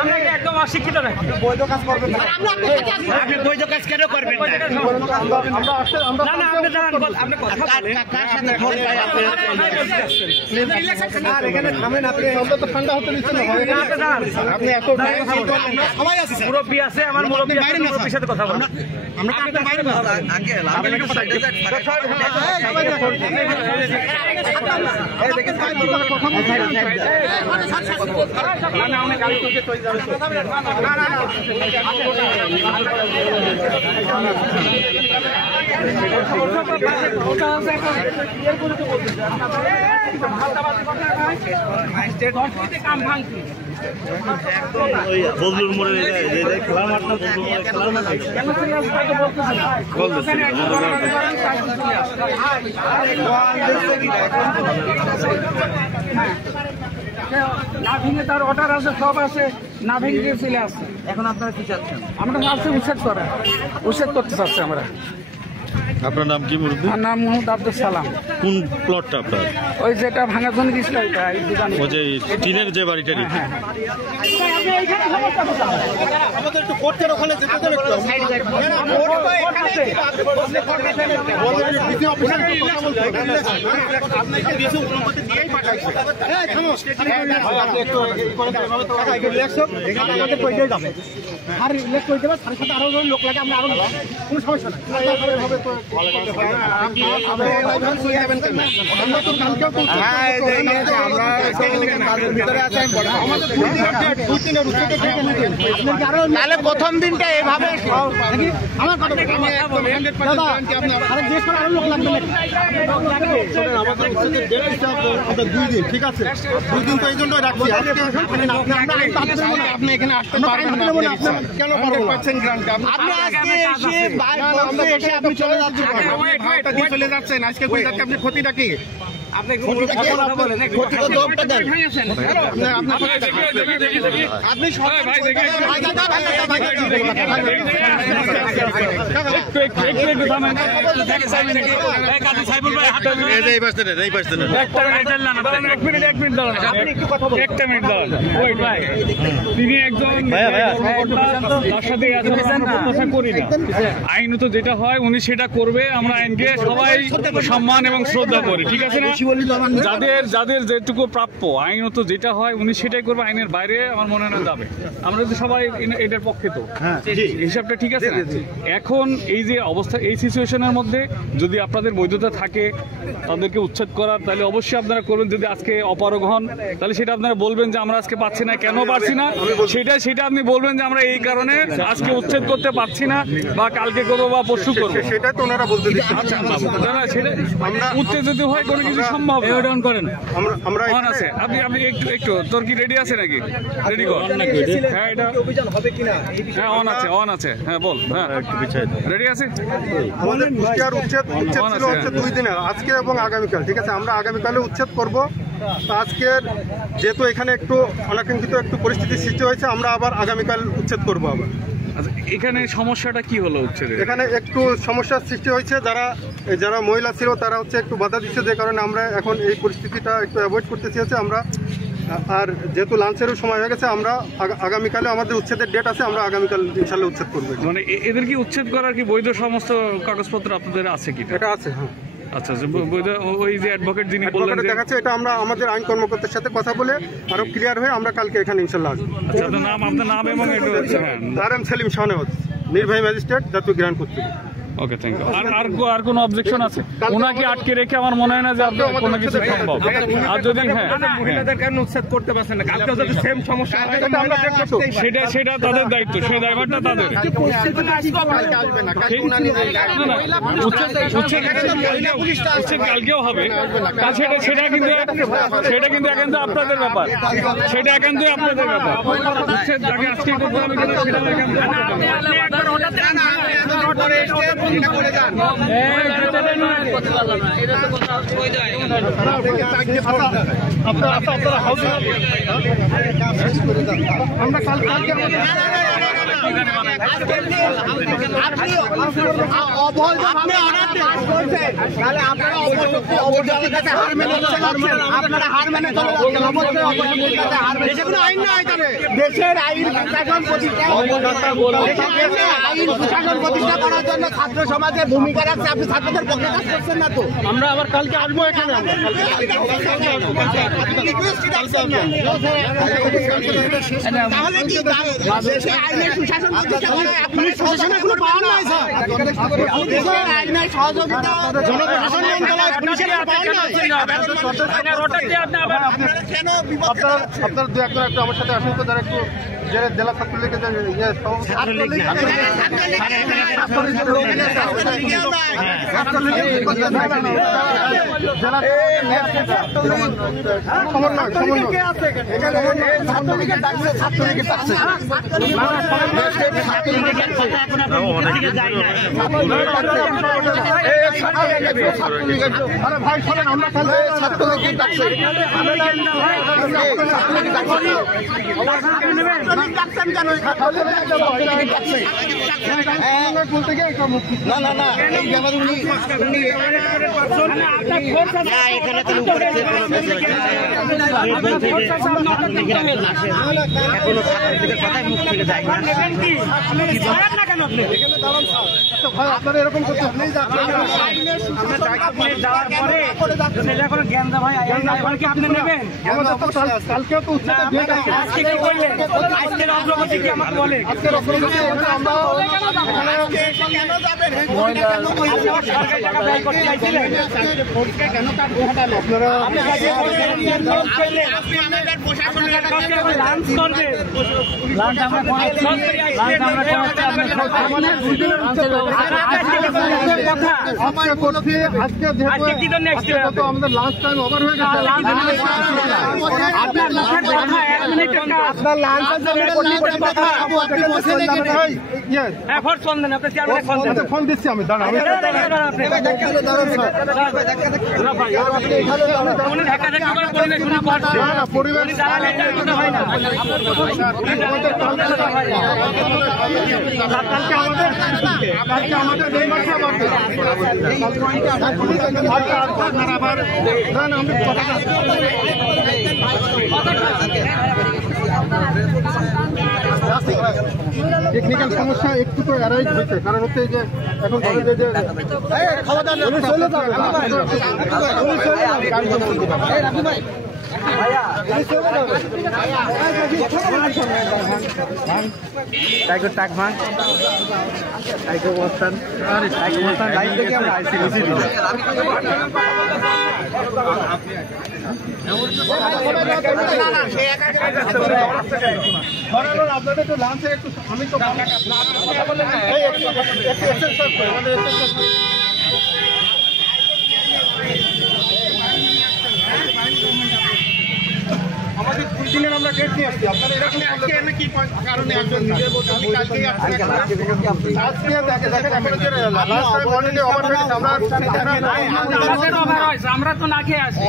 আমরা একদম অশিক্ষিত নাকি? বৈধ কাজ করবেন না? আপনি বৈধ কাজ কেন করবেন না? না না, আপনি জানান, আপনি কথা বলেন। কার সাথে ভোট চাই আপনি? আর এখানে থামেন আপনি। আমরা তো ঠান্ডা হতে দিচ্ছেন না। আপনি এত সবাই আছে, মুরব্বি আছে, আমার মুরব্বি আছে, মুরব্বির সাথে কথা বলেন। আমরা তো আপনার বাইরে না আঙ্কেল, আপনি একটু সাইডে যান। এই দেখেন সাইড কথা বলছেন। না না, অনেক আগে থেকে তৈরি যাবে। না না না, বদলুর মোড়ে খেলার মাঠ না, বদলুর মোড়ে খেলার মাঠ না ভেঙে তার অর্ডার আছে, সব আছে, না ভেঙে ছেলে আছে। এখন আপনারা কি চাচ্ছেন? আমরা চাচ্ছি উচ্ছেদ করতে চাচ্ছি আমরা। আপনার নাম কি মুরব্বী? আমার নাম মোহাম্মদ আব্দুল সালাম। কোন প্লটটা আপনার? ওই যেটা ভাঙার জন্য দিয়েছিল, ওই যে টিনের যে বাড়িটা। আমাদের একটু কোর্টের ওখানে যেতে দেবে একটু। আপনাকে কিছু অনুমতি দিয়েই পাঠাইছে। এই থামো, আপনি একটু টাকা একটু রিল্যাক্স হোক, এখানে আমাদের কইতে যাবে। আর রিল্যাক্স কইতে হবে, তার সাথে আরো লোক লাগে, আমরা আরো কোনো সমস্যা নাই। হবে তো আপনি লাইভেন কই যাবেন কেন? আমরা তো কালকেও তো আমরা কাজের ভিতরে আছি। আমাদের দুই দিনের উচ্ছেদ থেকে নিতেন। তাহলে প্রথম দিনটা এভাবে আমার কথা দাদা, আরে দেশ করে আরো লোক লাগবে নাকি? আমাদের উচ্ছেদের ডেট দিতে হবে 2 দিন, ঠিক আছে? 2 দিন তো এই জন্য রাখছি। আপনি এখানে আসতে পারবেন না, কেন পারছেন গ্রান্ট? আপনি আজকে এসে এসে আপনি চলে যাচ্ছেন, ভাড়াটা দিয়ে চলে যাচ্ছেন। আজকে কই যাচ্ছে, আপনি ক্ষতিটা কি? আপনি তিনি একজন আইনত যেটা হয় উনি সেটা করবে। আমরা আইনকে সবাই সম্মান এবং শ্রদ্ধা করি, ঠিক আছে না? যাদের যেটুকু প্রাপ্য আইনত যেটা হয় উনি সেটাই করবে, আইনের বাইরে আমার মনে হয় না যাবে। আমরা যদি সবাই এটার পক্ষে, তো হিসাবটা ঠিক আছে না? এখন এই যে অবস্থা, এই সিচুয়েশনের মধ্যে যদি আপনাদের বৈধতা থাকে তাদেরকে উচ্ছেদ করার, তাহলে অবশ্যই আপনারা করবেন। যদি আজকে অপারগ হন তাহলে সেটা আপনারা বলবেন যে আমরা আজকে পাচ্ছি না, কেন পারছি না সেটা আপনি বলবেন যে আমরা এই কারণে আজকে উচ্ছেদ করতে পারছি না, বা কালকে করবো বা পরশু করবো। সেটা তো ওনারা বলতে দিচ্ছেন। আচ্ছা, সেটা উচ্ছেদ যদি হয় কোনো কিছু সম্ভব করেন। আমরা অন আছে, আপনি একটু তোর কি রেডি আছে নাকি? রেডি কর। হ্যাঁ, এটা অভিযান হবে কিনা? হ্যাঁ, অন আছে। হ্যাঁ, বল। হ্যাঁ, রেডি আছে। আমাদের কুষ্টিয়ার উচ্ছেদ ছিল হচ্ছে 2 দিনের, আজকে এবং আগামীকাল, ঠিক আছে? আমরা আগামীকালে উচ্ছেদ করব। আজকের যেহেতু এখানে একটু অনাকাঙ্ক্ষিত একটু পরিস্থিতির সৃষ্টি হয়েছে, আমরা আবার আগামীকাল উচ্ছেদ করব আবার। আচ্ছা, এখানে সমস্যাটা কি হলো? এখানে একটু সমস্যার সৃষ্টি হয়েছে, যারা মহিলা ছিল তারা হচ্ছে একটু বাধা দিচ্ছে, যে কারণে আমরা এখন এই পরিস্থিতিটা একটু অ্যাভয়েড করতে চেয়েছি আমরা। আর যেহেতু লাঞ্চেরও সময় হয়ে গেছে, আমরা আগামীকালে আমাদের উচ্ছেদের ডেট আছে, আমরা আগামীকাল ইনশাল্লাহ উচ্ছেদ করবো। মানে এদের কি উচ্ছেদ করার কি বৈধ সমস্ত কাগজপত্র আপনাদের আছে কি? এটা আছে, হ্যাঁ। আচ্ছা, ওই যে অ্যাডভোকেট যিনি বললেন দেখাচ্ছে, এটা আমরা আমাদের আইন কর্মকর্তার সাথে কথা বলে আরো ক্লিয়ার হয়ে আমরা কালকে এখানে ইনশাল্লাহ আসবো। আচ্ছা, আপনার নাম এবং RM সেলিম শাহনেওয়াজ, নির্বাহী ম্যাজিস্ট্রেট, জাতীয় গ্রহণ কর্তৃপক্ষ। ওকে, থ্যাংক ইউ। আর কোনো অবজেকশন আছে? ওনাকে আটকে রেখে আমার মনে হয় না যে কোনো কিছু সম্ভব। আর যদি মহিলাদের কেন উচ্ছেদ করতে পারছেন না, কালকে যদি সেম সমস্যা হয় সেটা তাদের দায়িত্ব, সেই দায়ভারটা তাদের। উচ্ছেদ কালকেও হবে, সেটা কিন্তু একান্ত আপনাদের ব্যাপার, সেটা একান্তই আপনাদের ব্যাপার। উচ্ছেদ আগে আজকে করতে হবে কিনা সেটা আমরা আপনি অর্ডার দিয়েছেন তাহলে আপনারা অপশক্তির কাছে হার মেনে আপনারা হার মেনে চলে যাচ্ছেন অবশ্যই অপশক্তির কাছে হার মেনে দেশে কোনো আইন না এখানে দেশের আইন প্রশাসন প্রতিষ্ঠা আইন প্রশাসন প্রতিষ্ঠা করার জন্য ছাত্র সমাজের ভূমিকা রাখছে আপনি ছাত্রদের পক্ষে কাজ করছেন না তো আমরা আবার কালকে আসবো এখানে তাহলে কি দেশে আইনের সুশাসন প্রতিষ্ঠা করা আপনারা সুশাসনগুলো পাওয়া নাই স্যার দেশের আইনের সহযোগিতা জনপ্রশাসন মন্ত্রণালয় পুলিশের পাওয়া নাই আপনারা কেন বিপদ আপনার দু একজন একটু আমার সাথে আসেন তো যারা একটু জেলা ছাত্রলীগের আরে ভাই শোনেন আমরা কালকে ছাত্রলীগের ডাকছি আপনারা এরকম করতে কালকেও তো আমাদের লাস্ট টাইম ওভার হয়ে গেছে ফোন দিচ্ছি আমি টেকনিক্যাল সমস্যা একটু তো এরাই হয়েছে কারণ হচ্ছে যে এখন আপনাদের একটু লাঞ্চে একটু আমি তো আমাদের 2 দিনের আমরা ডেট নিয়ে আসছি আপনারা এরকম আজকে এনে কি কারণে একজন নিজের বলতে আমি কালকেই আসছি আজকে দেখেন এখন যে লাস্ট টাইম অলরেডি ওভার হয়ে গেছে আমরা তো না খেয়ে আসি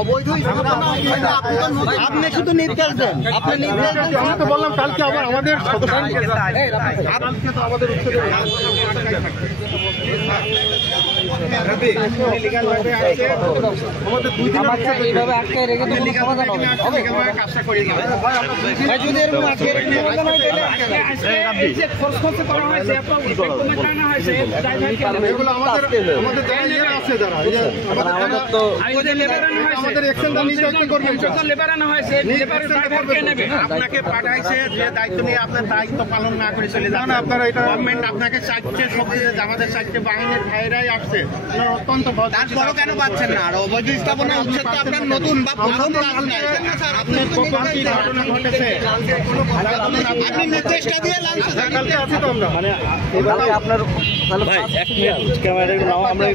আপনি শুধু নির্দেশ দেন আপনি নির্দেশ দেন আমি তো বললাম কালকে আবার আমাদের কালকে তো আমাদের আমাদের 2 দিন এইভাবে আটকে রেখে তো কোনো সমাধান হবে না কাজটা করে গেল ভাই যদি এরকম আটকে রেখে সমাধান হয় তাহলে এগুলো আমাদের যারা ইয়ে আছে যারা আমাদের তো আমাদের এক্সেল দায়িত্ব করবেন আপনাকে পাঠাইছে যে দায়িত্ব নিয়ে আপনার দায়িত্ব পালন না করে চলে যান আপনারা এটা গভর্নমেন্ট আপনাকে চাইছে আমাদের চাইছে বাহিনীর ভাইরাই আসছে অত্যন্ত তারপরও কেন পাচ্ছেন না আর অবৈধ স্থাপনা হচ্ছে তো আপনার নতুন বা প্রথম আপনার কি ঘটনা ঘটেছে আপনি নির্দেশটা দিয়ে লাঞ্চ কালকে আছি তো আমরা আপনার ভাই 1 মিনিট ক্যামেরা আমরা